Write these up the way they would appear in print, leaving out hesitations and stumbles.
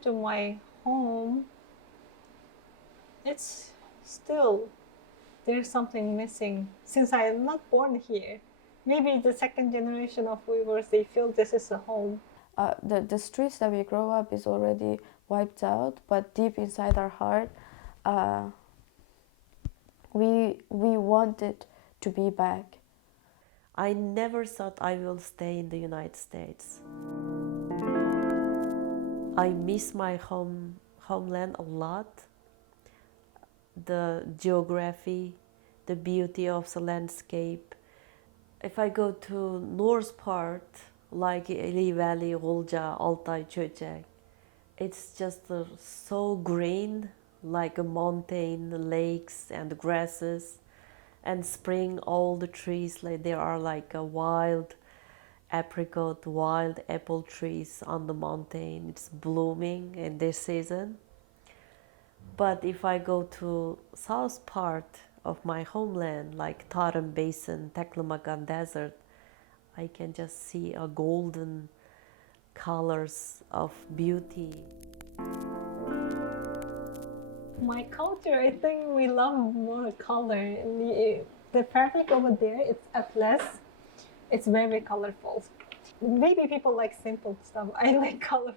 compared to my home, it's still, there's something missing since I am not born here. Maybe the second generation of Uyghurs, they feel this is a home. The streets that we grow up is already wiped out, but deep inside our heart, we want it to be back. I never thought I will stay in the United States. I miss my homeland a lot. The geography, the beauty of the landscape. If I go to north part, like Ili Valley, Olja, Altai, Chöchek, it's just so green, like a mountain, lakes and grasses. And spring, all the trees, like there are like a wild apricot, wild apple trees on the mountain. It's blooming in this season. But if I go to south part of my homeland, like Tarim Basin, Taklamakan Desert, I can just see a golden colors of beauty. My culture, I think we love more color. The fabric over there, it's atlas. It's very colorful. Maybe people like simple stuff. I like color.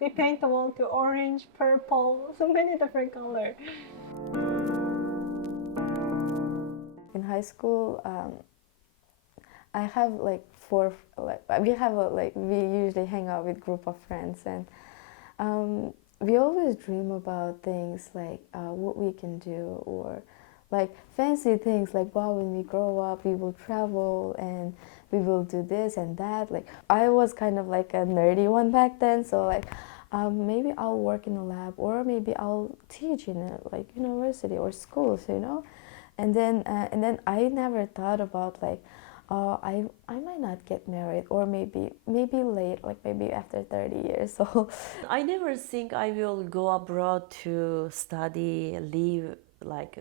We paint the wall to orange, purple, so many different colors. In high school, I have like we usually hang out with group of friends, and we always dream about things like what we can do, or like fancy things like, wow, when we grow up we will travel and we will do this and that. Like I was kind of like a nerdy one back then, so like maybe I'll work in a lab, or maybe I'll teach in a like university or schools, and then I never thought about like I might not get married, or maybe late, like maybe after 30 years. So I never think I will go abroad to study, live like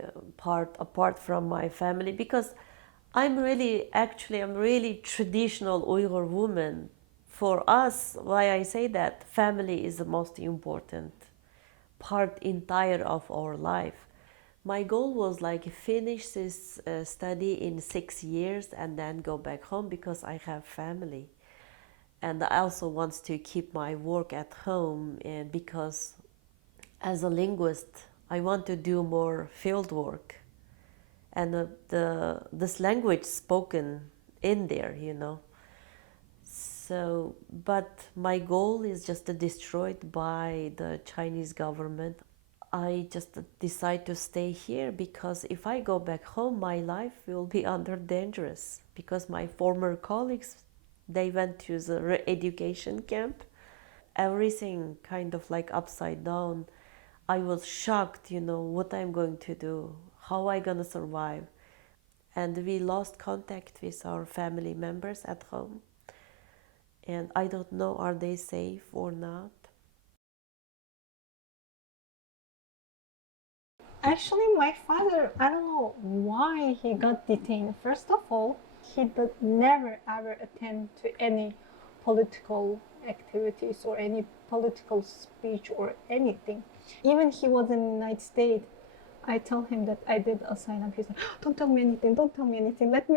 apart from my family, because I'm really traditional Uyghur woman. For us, why I say that, family is the most important part entire of our life. My goal was like finish this study in 6 years and then go back home, because I have family. And I also want to keep my work at home, and because as a linguist, I want to do more field work. And this language spoken in there, So, but my goal is just destroyed by the Chinese government. I just decide to stay here, because if I go back home, my life will be under dangerous, because my former colleagues, they went to the re-education camp. Everything kind of like upside down. I was shocked, what I'm going to do, how I gonna survive. And we lost contact with our family members at home. And I don't know, are they safe or not? Actually, my father, I don't know why he got detained. First of all, he did never ever attend to any political activities or any political speech or anything. Even he was in the United States, I tell him that I did asylum. He's like, don't tell me anything, don't tell me anything. Let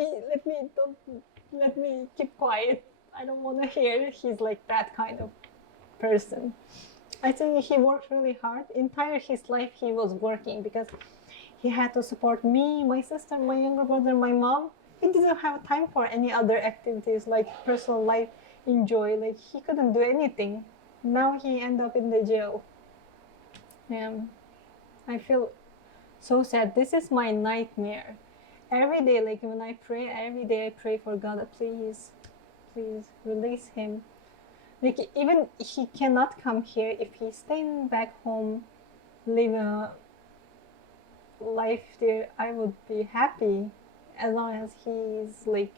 me keep quiet. I don't want to hear. He's like that kind of person. I think he worked really hard. Entire his life he was working, because he had to support me, my sister, my younger brother, my mom. He didn't have time for any other activities like personal life, enjoy. Like he couldn't do anything. Now he ended up in the jail. I feel so sad. This is my nightmare. Every day, like when I pray, every day I pray for God, please release him. Like even he cannot come here. If he's staying back home, live a life there, I would be happy. As long as he's like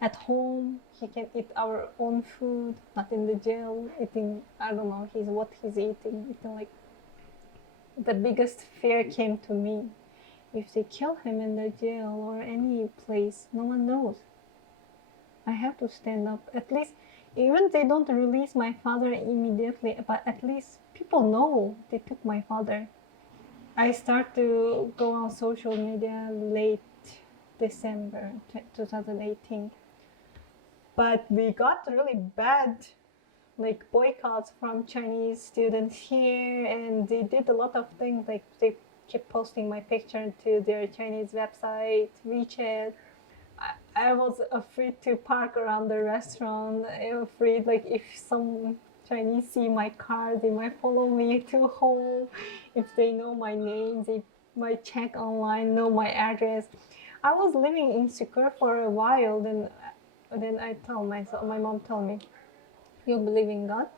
at home, he can eat our own food, not in the jail, eating, I don't know, what he's eating, like the biggest fear came to me. If they kill him in the jail or any place, no one knows. I have to stand up. At least Even they don't release my father immediately, but at least people know they took my father. I start to go on social media late December 2018, but we got really bad like boycotts from Chinese students here, and they did a lot of things like they kept posting my picture to their Chinese website, WeChat. I was afraid to park around the restaurant. I'm afraid like if some Chinese see my car, they might follow me to home. If they know my name, they might check online, know my address. I was living insecure for a while. Then I tell myself, my mom told me, "You believe in God?"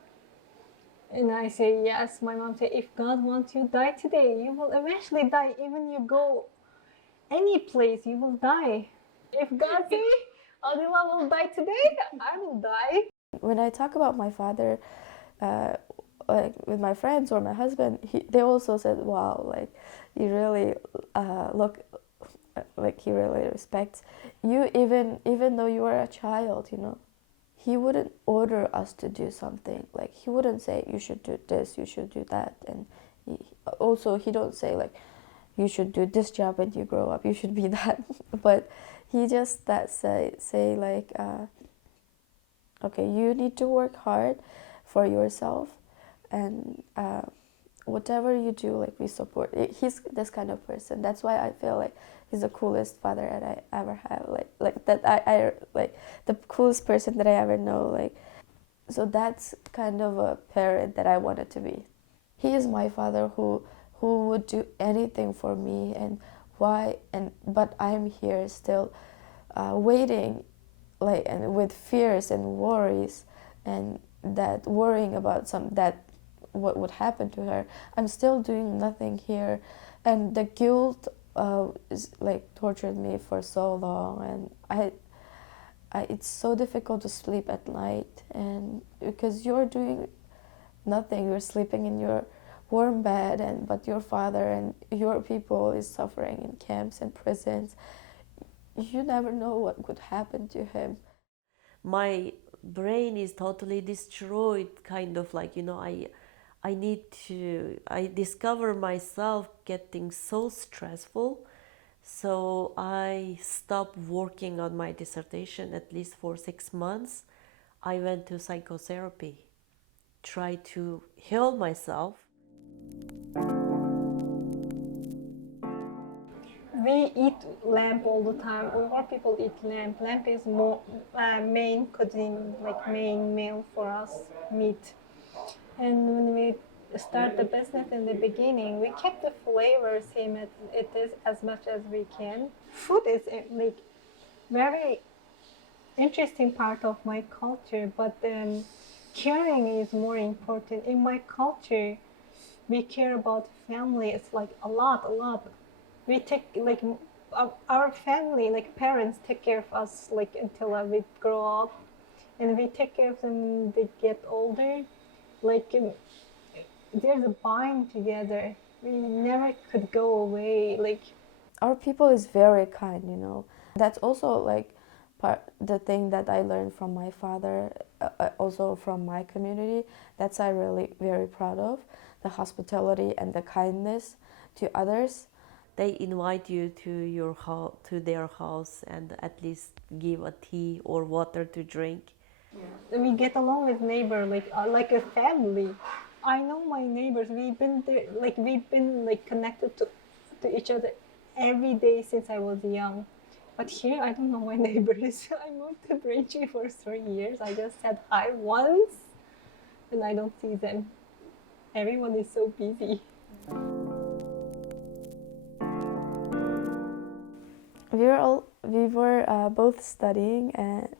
And I say yes. My mom said, "If God wants you to die today, you will eventually die. Even you go any place, you will die. If God say Adila will die today, I will die." When I talk about my father, uh, like with my friends or my husband, they also said, "Wow, like you really look like he really respects you, even though you are a child, you know." He wouldn't order us to do something. Like he wouldn't say you should do this, you should do that, and he don't say like you should do this job when you grow up. You should be that. But he just that say like, okay, you need to work hard for yourself, and whatever you do, like we support. He's this kind of person. That's why I feel like he's the coolest father that I ever have. Like that I like the coolest person that I ever know. Like, so that's kind of a parent that I wanted to be. He is my father who would do anything for me, and why, and but I'm here still waiting, like, and with fears and worries, and that worrying about that what would happen to her. I'm still doing nothing here, and the guilt is like tortured me for so long, and it's so difficult to sleep at night, and because you're doing nothing, you're sleeping in your warm bed, and but your father and your people is suffering in camps and prisons. You never know what could happen to him. My brain is totally destroyed, kind of like, I discover myself getting so stressful. So I stopped working on my dissertation at least for 6 months. I went to psychotherapy, try to heal myself. We eat lamb all the time. Uyghur people eat lamb. Lamb is more main cuisine, like main meal for us, meat. And when we start the business in the beginning, we kept the flavor same as it is as much as we can. Food is like very interesting part of my culture, but caring is more important. In my culture, we care about family. It's like a lot. We take like our family, like parents, take care of us like until we grow up, and we take care of them when they get older. Like there's a bind together. We never could go away. Like Our people is very kind, you know. That's also like the thing that I learned from my father, also from my community. That's I really very proud of, the hospitality and the kindness to others. They invite you to to their house, and at least give a tea or water to drink. we get along with neighbor like a family. I know my neighbors. We've been there, like we've been like connected to each other every day since I was young. But here I don't know my neighbors. I moved to Braintree for 3 years. I just said hi once, and I don't see them. Everyone is so busy. We were both studying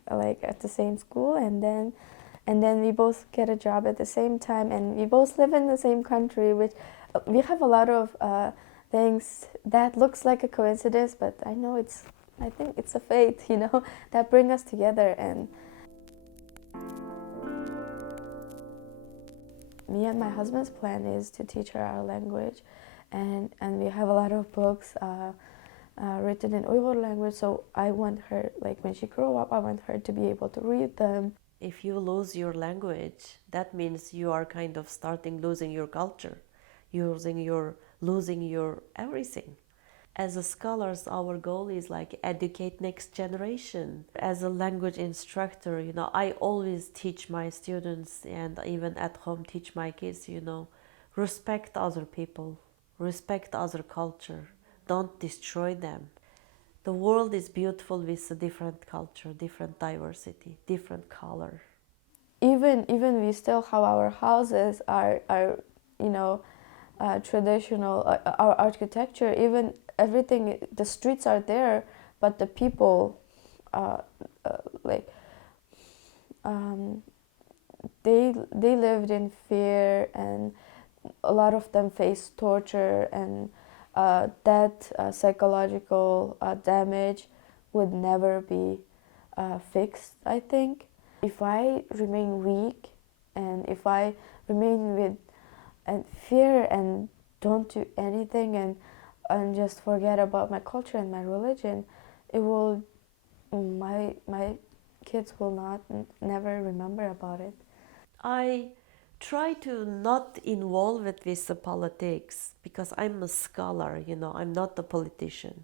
like at the same school, and then we both get a job at the same time, and we both live in the same country, which we have a lot of things that looks like a coincidence, but I think it's a fate, you know, that bring us together. And me and my husband's plan is to teach her our language, and we have a lot of books written in Uyghur language, so I want her, like when she grows up, I want her to be able to read them. If you lose your language, that means you are kind of starting losing your culture, losing your everything. As a scholars, our goal is like educate next generation. As a language instructor, I always teach my students and even at home teach my kids, respect other people, respect other culture, don't destroy them. The world is beautiful with a different culture, different diversity, different color. Even we still have our houses are traditional, our architecture, even everything, the streets are there, but the people like they lived in fear, and a lot of them face torture, and that psychological damage would never be fixed, I think. If I remain weak, and if I remain with fear and don't do anything, and just forget about my culture and my religion, it will, my kids will not never remember about it. I try to not involve it with the politics because I'm a scholar, I'm not a politician.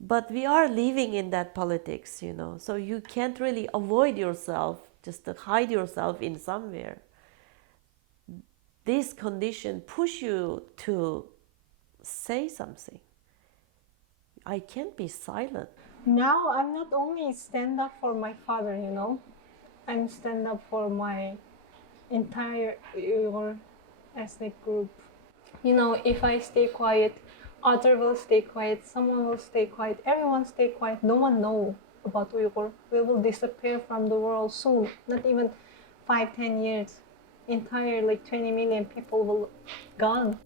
But we are living in that politics, so you can't really avoid yourself, just to hide yourself in somewhere. This condition push you to say something. I can't be silent. Now I'm not only stand up for my father, I'm stand up for my entire Uyghur ethnic group. If I stay quiet, other will stay quiet, someone will stay quiet, everyone stay quiet, no one know about Uyghur. We will disappear from the world soon, not even 5-10 years. Entire 20 million people will gone.